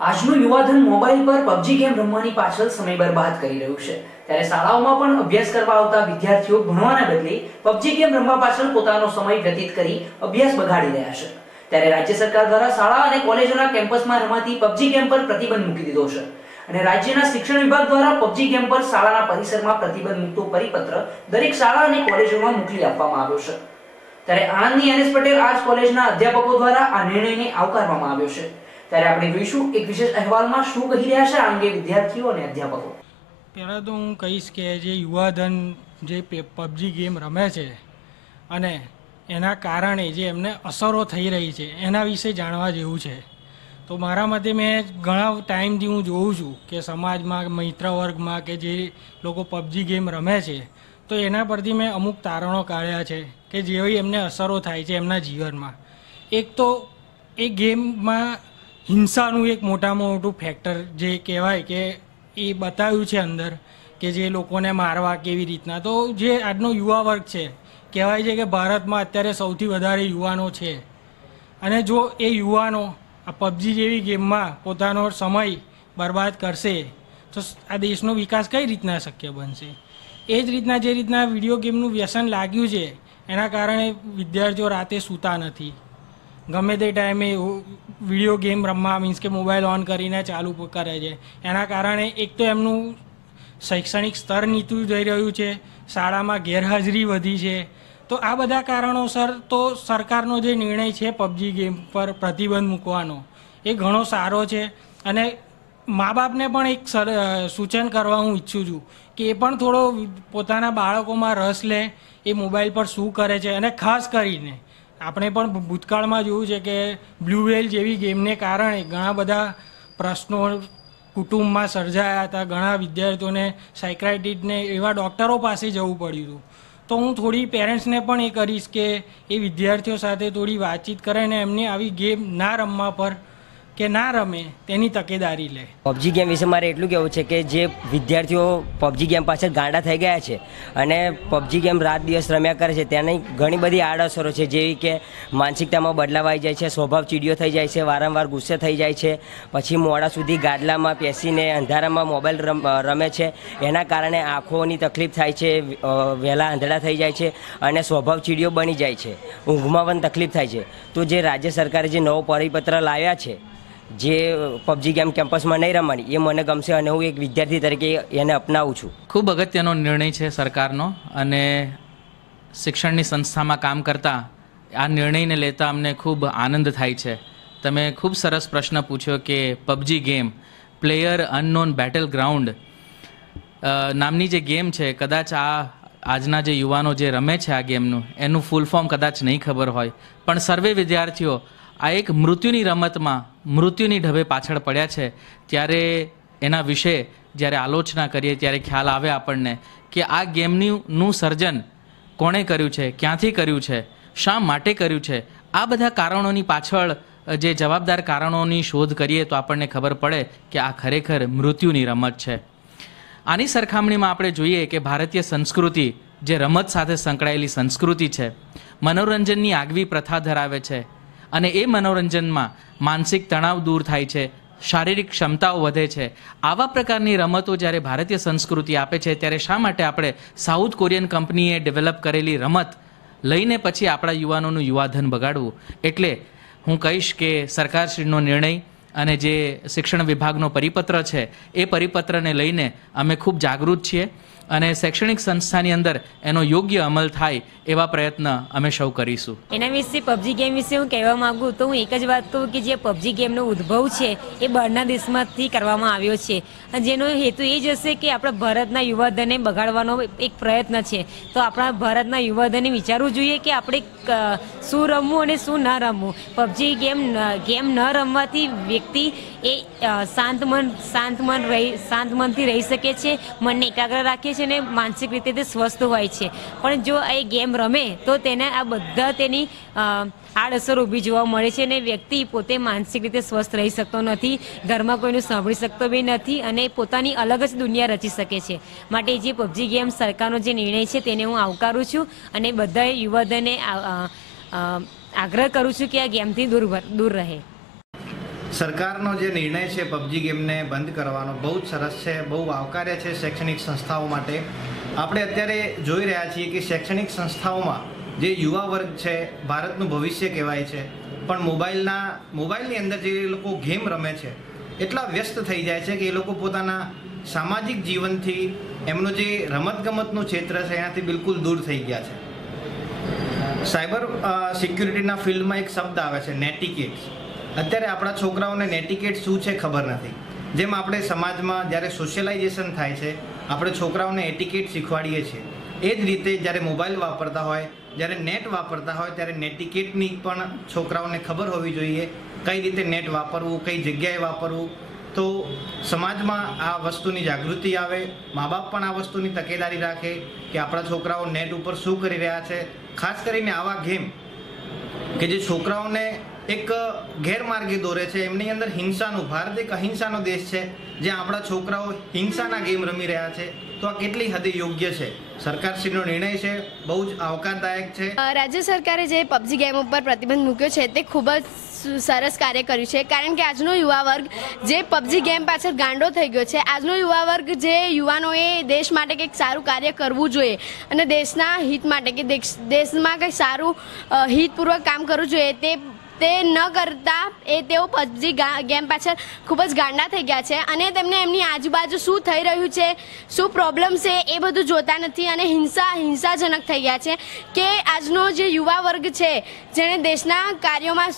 આજનું યુવાધન મોબાઈલ પર પબજી ગેમ રમવાની પાછળ સમય બરબાદ કરી રહ્યું છે. ત્યારે શાળાઓમાં પણ અભ્યાસ કરવા આવતા વિદ્યાર્થીઓ ભણવાના બદલે પબજી ગેમ રમવા પાછળ પોતાનો સમય વ્યતીત કરી અભ્યાસ બગાડી રહ્યા છે. ત્યારે રાજ્ય સરકાર દ્વારા શાળા અને કોલેજોના કેમ્પસમાં રમાતી પબજી ગેમ પર પ્રતિબંધ મૂકી દીધો છે. અને રાજ્યના શિક્ષણ વિભાગ દ્વારા પબજી ગેમ પર શાળાના પરિસરમાં પ્રતિબંધ મૂકતો પરિપત્ર દરેક શાળા અને કોલેજોમાં મોકલી આપવામાં આવ્યો છે. ત્યારે આણંદની એનએસ પટેલ આર્ટસ કોલેજના અધ્યાપકો દ્વારા આ નિર્ણયને આવકારવામાં આવ્યો છે. ત્યારે આપણે જોઈશું એક વિશેષ અહેવાલમાં શું કહી રહ્યા છે આ અંગે વિદ્યાર્થીઓ અને અધ્યાપકો. પહેલાં તો હું કહીશ કે જે યુવાધન જે પબજી ગેમ રમે છે અને એના કારણે જે એમને અસરો થઈ રહી છે, એના વિશે જાણવા જેવું છે. તો મારા મતે મેં ઘણા ટાઈમથી હું જોઉં છું કે સમાજમાં, મિત્ર વર્ગમાં કે જે લોકો પબજી ગેમ રમે છે, તો એના પરથી મેં અમુક તારણો કાઢ્યા છે કે જેવી એમને અસરો થાય છે એમના જીવનમાં. એક તો એ ગેમમાં હિંસાનું એક મોટામાં મોટું ફેક્ટર જે કહેવાય કે એ બતાવ્યું છે અંદર કે જે લોકોને મારવા કેવી રીતના. તો જે આજનો યુવા વર્ગ છે, કહેવાય છે કે ભારતમાં અત્યારે સૌથી વધારે યુવાનો છે. અને જો એ યુવાનો આ પબજી જેવી ગેમમાં પોતાનો સમય બરબાદ કરશે, તો આ દેશનો વિકાસ કઈ રીતના શક્ય બનશે? એ જ રીતના જે રીતના વીડિયો ગેમનું વ્યસન લાગ્યું છે, એના કારણે વિદ્યાર્થીઓ રાતે સૂતા નથી. ગમે તે ટાઈમે વીડિયો ગેમ રમવા મીન્સ કે મોબાઈલ ઓન કરીને ચાલુ કરે છે. એના કારણે એક તો એમનું શૈક્ષણિક સ્તર નીચું જઈ રહ્યું છે, શાળામાં ગેરહાજરી વધી છે. તો આ બધા કારણોસર તો સરકારનો જે નિર્ણય છે પબજી ગેમ પર પ્રતિબંધ મૂકવાનો, એ ઘણો સારો છે. અને મા બાપને પણ એક સૂચન કરવા હું ઈચ્છું છું કે એ પણ થોડો પોતાના બાળકોમાં રસ લે, એ મોબાઈલ પર શું કરે છે અને ખાસ કરીને આપણે પણ ભૂતકાળમાં જોયું છે કે બ્લુ વેલ જેવી ગેમને કારણે ઘણા બધા પ્રશ્નો કુટુંબમાં સર્જાયા હતા. ઘણા વિદ્યાર્થીઓને સાયક્રાઇટિસ્ટને એવા ડૉક્ટરો પાસે જવું પડ્યું હતું. તો હું થોડી પેરેન્ટ્સને પણ એ કરીશ કે એ વિદ્યાર્થીઓ સાથે થોડી વાતચીત કરે ને એમને આવી ગેમ ના રમવા પર કે ના રમે, તેની તકેદારી લે. પબજી ગેમ વિશે મારે એટલું કહેવું છે કે જે વિદ્યાર્થીઓ પબજી ગેમ પાછળ ગાંડા થઈ ગયા છે અને પબજી ગેમ રાત દિવસ રમ્યા કરે છે તેની ઘણી બધી આડઅસરો છે, જેવી કે માનસિકતામાં બદલાવ આવી જાય છે, સ્વભાવ ચીડિયો થઈ જાય છે, વારંવાર ગુસ્સે થઈ જાય છે, પછી મોડા સુધી ગાદલામાં બેસીને અંધારામાં મોબાઈલ રમે છે, એના કારણે આંખોની તકલીફ થાય છે વહેલા આંધળા થઈ જાય છે અને સ્વભાવ ચીડિયો બની જાય છે, ઊંઘમાં પણ તકલીફ થાય છે. તો જે રાજ્ય સરકારે જે નવો પરિપત્ર લાવ્યા છે જે પબજી ગેમ કેમ્પસમાં નહીં રમવાની, એ મને ગમશે અને હું એક વિદ્યાર્થી તરીકે એને અપનાવું છું. ખૂબ અગત્યનો નિર્ણય છે સરકારનો અને શિક્ષણની સંસ્થામાં કામ કરતા આ નિર્ણયને લેતા અમને ખૂબ આનંદ થાય છે. તમે ખૂબ સરસ પ્રશ્ન પૂછ્યો કે PUBG game player unknown battleground નામની જે ગેમ છે, કદાચ આ આજના જે યુવાનો જે રમે છે આ ગેમનું એનું ફૂલ ફોર્મ કદાચ નહીં ખબર હોય. પણ સર્વે વિદ્યાર્થીઓ આ એક મૃત્યુની રમતમાં મૃત્યુની ઢબે પાછળ પડ્યા છે. ત્યારે એના વિશે જ્યારે આલોચના કરીએ, ત્યારે ખ્યાલ આવે આપણને કે આ ગેમનું સર્જન કોણે કર્યું છે, ક્યાંથી કર્યું છે, શા માટે કર્યું છે? આ બધા કારણોની પાછળ, જે જવાબદાર કારણોની શોધ કરીએ તો આપણને ખબર પડે કે આ ખરેખર મૃત્યુની રમત છે. આની સરખામણીમાં આપણે જોઈએ કે ભારતીય સંસ્કૃતિ, જે રમત સાથે સંકળાયેલી સંસ્કૃતિ છે, મનોરંજનની આગવી પ્રથા ધરાવે છે. અને એ મનોરંજનમાં માનસિક તણાવ દૂર થાય છે, શારીરિક ક્ષમતાઓ વધે છે. આવા પ્રકારની રમતો જ્યારે ભારતીય સંસ્કૃતિ આપે છે, ત્યારે શા માટે આપણે સાઉથ કોરિયન કંપનીએ ડેવલપ કરેલી રમત લઈને પછી આપણા યુવાનોનું યુવાધન બગાડવું? એટલે હું કહીશ કે સરકારશ્રીનો નિર્ણય અને જે શિક્ષણ વિભાગનો પરિપત્ર છે, એ પરિપત્રને લઈને અમે ખૂબ જાગૃત છીએ. અને શૈક્ષણિક સંસ્થાની અંદર એનો યોગ્ય અમલ થાય એવા પ્રયત્ન અમે સૌ કરીશું. એના વિશે પબજી ગેમ વિશે હું કહેવા માંગુ તો હું એક જ વાત કહું કે જે પબજી ગેમનો ઉદ્ભવ છે, એ બહારના દેશમાંથી કરવામાં આવ્યો છે. જેનો હેતુ એ જ હશે કે આપણા ભારતના યુવાધનને બગાડવાનો એક પ્રયત્ન છે. તો આપણા ભારતના યુવાધને વિચારવું જોઈએ કે આપણે શું રમવું અને શું ન રમવું. પબજી ગેમ ગેમ ન રમવાથી વ્યક્તિ એ શાંત મન શાંત મન રહી, શાંત મનથી રહી શકે છે, મનને એકાગ્ર રાખે છે અને માનસિક રીતે તે સ્વસ્થ હોય છે. પણ જો એ ગેમ રમે, તો તેને આ બધા તેની આડઅસર ઊભી જોવા મળે છે અને વ્યક્તિ પોતે માનસિક રીતે સ્વસ્થ રહી શકતો નથી, ઘરમાં કોઈનું સાંભળી શકતો બી નથી અને પોતાની અલગ જ દુનિયા રચી શકે છે. માટે જે પબજી ગેમ સરકારનો જે નિર્ણય છે તેને હું આવકારું છું અને બધા યુવાધને આગ્રહ કરું છું કે આ ગેમથી દૂર દૂર રહે. સરકારનો જે નિર્ણય છે પબજી ગેમને બંધ કરવાનો બહુ જ સરસ છે, બહુ આવકાર્ય છે શૈક્ષણિક સંસ્થાઓ માટે. આપણે અત્યારે જોઈ રહ્યા છીએ કે શૈક્ષણિક સંસ્થાઓમાં જે યુવા વર્ગ છે, ભારતનું ભવિષ્ય કહેવાય છે, પણ મોબાઈલના, મોબાઈલની અંદર જે લોકો ગેમ રમે છે, એટલા વ્યસ્ત થઈ જાય છે કે એ લોકો પોતાના સામાજિક જીવનથી એમનું જે રમતગમતનું ક્ષેત્ર છે, એનાથી બિલકુલ દૂર થઈ ગયા છે. સાયબર સિક્યુરિટીના ફિલ્ડમાં એક શબ્દ આવે છે, નેટિકેટ્સ. અત્યારે આપણા છોકરાઓને નેટિકેટ શું છે ખબર નથી. જેમ આપણે સમાજમાં જ્યારે સોશિયલાઇઝેશન થાય છે, આપણે છોકરાઓને એટિકેટ શીખવાડીએ છીએ. એ જ રીતે જ્યારે મોબાઈલ વાપરતા હોય, જ્યારે નેટ વાપરતા હોય, ત્યારે નેટિકેટની પણ છોકરાઓને ખબર હોવી જોઈએ કઈ રીતે નેટ વાપરવું, કઈ જગ્યાએ વાપરવું. તો સમાજમાં આ વસ્તુની જાગૃતિ આવે મા બાપ પણ આ વસ્તુની તકેદારી રાખે કે આપણા છોકરાઓ નેટ ઉપર શું કરી રહ્યા છે. ખાસ કરીને આવા ગેમ કે જે છોકરાઓને એક ગેરમાર્ગે દોરે છે, એમની અંદર હિંસાનું, ભારત એક અહિંસાનો દેશ છે, જ્યાં આપણા છોકરાઓ હિંસાના ગેમ રમી રહ્યા છે. તો આ કેટલી હદે યોગ્ય છે? સરકારશ્રીનો નિર્ણય છે, બહુ જ આવકારદાયક છે. રાજ્ય સરકારે જે પબજી ગેમ ઉપર પ્રતિબંધ મૂક્યો છે, તે ખૂબ જ સરસ કાર્ય કર્યું છે. કારણ કે આજનો યુવા વર્ગ જે પબજી ગેમ પાછળ ગાંડો થઈ ગયો છે, આજનો યુવા વર્ગ જે યુવાનોએ દેશ માટે કંઈક સારું કાર્ય કરવું જોઈએ અને દેશના હિત માટે કે દેશમાં કંઈક સારું હિતપૂર્વક કામ કરવું જોઈએ, તે તે ન કરતા એ તેઓ પબજી ગેમ પાછળ ખૂબ જ ગાંડા થઈ ગયા છે અને તેમને એમની આજુબાજુ શું થઈ રહ્યું છે, શું પ્રોબ્લેમ છે એ બધું જોતા નથી અને હિંસા, હિંસાજનક થઈ ગયા છે કે આજનો જે યુવા વર્ગ છે, જેણે દેશના કાર્યોમાં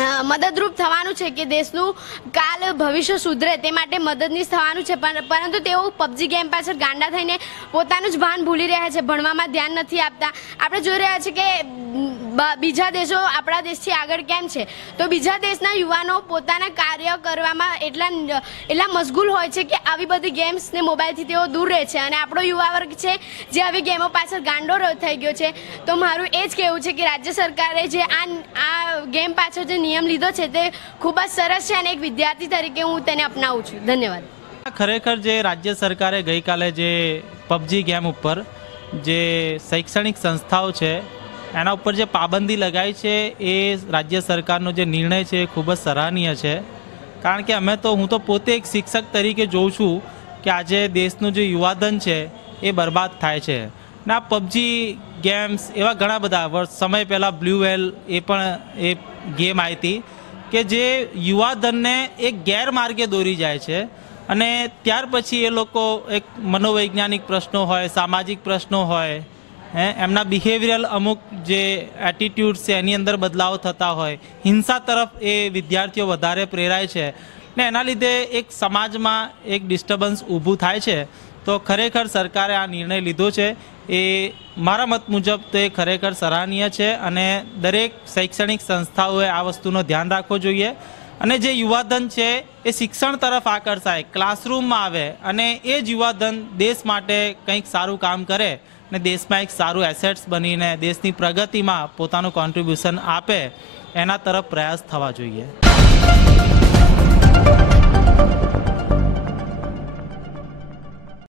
મદદરૂપ થવાનું છે કે દેશનું કાલ ભવિષ્ય સુધરે તે માટે મદદનીશ થવાનું છે. પરંતુ તેઓ પબજી ગેમ પાછળ ગાંડા થઈને પોતાનું જ ભાન ભૂલી રહ્યા છે, ભણવામાં ધ્યાન નથી આપતા. આપણે જોઈ રહ્યા છીએ કે બીજા દેશો આપણા દેશથી આગળ કેમ છે? તો બીજા દેશના યુવાનો પોતાના કાર્ય કરવામાં એટલા એટલા મશગુલ હોય છે કે આવી બધી ગેમ્સને મોબાઈલથી તેઓ દૂર રહે છે. અને આપણો યુવા વર્ગ છે, જે આવી ગેમો પાછળ ગાંડો થઈ ગયો છે. તો મારું એ જ કહેવું છે કે રાજ્ય સરકારે જે આ આ ગેમ પાછળ જે નિયમ લીધો છે તે ખૂબ જ સરસ છે અને એક વિદ્યાર્થી તરીકે હું તેને અપનાવું છું. ધન્યવાદ. ખરેખર જે રાજ્ય સરકારે ગઈકાલે જે પબજી ગેમ ઉપર જે શૈક્ષણિક સંસ્થાઓ છે, એના ઉપર જે પાબંદી લગાવી છે, એ રાજ્ય સરકારનો જે નિર્ણય છે એ ખૂબ જ સરાહનીય છે. કારણ કે અમે તો, હું તો પોતે એક શિક્ષક તરીકે જોઉં છું કે આજે દેશનું જે યુવાધન છે એ બરબાદ થાય છે. ના પબજી ગેમ્સ એવા ઘણા બધા, વર્ષ, સમય પહેલાં બ્લુ વેલ એ પણ એ ગેમ આવી હતી કે જે યુવાધનને એક ગેરમાર્ગે દોરી જાય છે. અને ત્યાર પછી એ લોકો એક મનોવૈજ્ઞાનિક પ્રશ્નો હોય, સામાજિક પ્રશ્નો હોય, હે, એમના બિહેવિયરલ અમુક જે એટીટ્યુડ છે, એની અંદર બદલાવ થતા હોય. હિંસા તરફ એ વિદ્યાર્થીઓ વધારે પ્રેરાય છે. ને એના લીધે એક સમાજમાં એક ડિસ્ટર્બન્સ ઊભું થાય છે. તો ખરેખર સરકારે આ નિર્ણય લીધો છે. એ મારા મત મુજબ તો એ ખરેખર સરાહનીય છે અને દરેક શૈક્ષણિક સંસ્થાઓએ આ વસ્તુનો ધ્યાન રાખવો જોઈએ. અને જે યુવાધન છે, એ શિક્ષણ તરફ આકર્ષાય ક્લાસરૂમમાં આવે અને એ જ યુવાધન દેશ માટે કંઈક સારું કામ કરે અને દેશમાં એક સારું એસેટ્સ બનીને દેશની પ્રગતિમાં પોતાનું કોન્ટ્રીબ્યુશન આપે, એના તરફ પ્રયાસ થવા જોઈએ.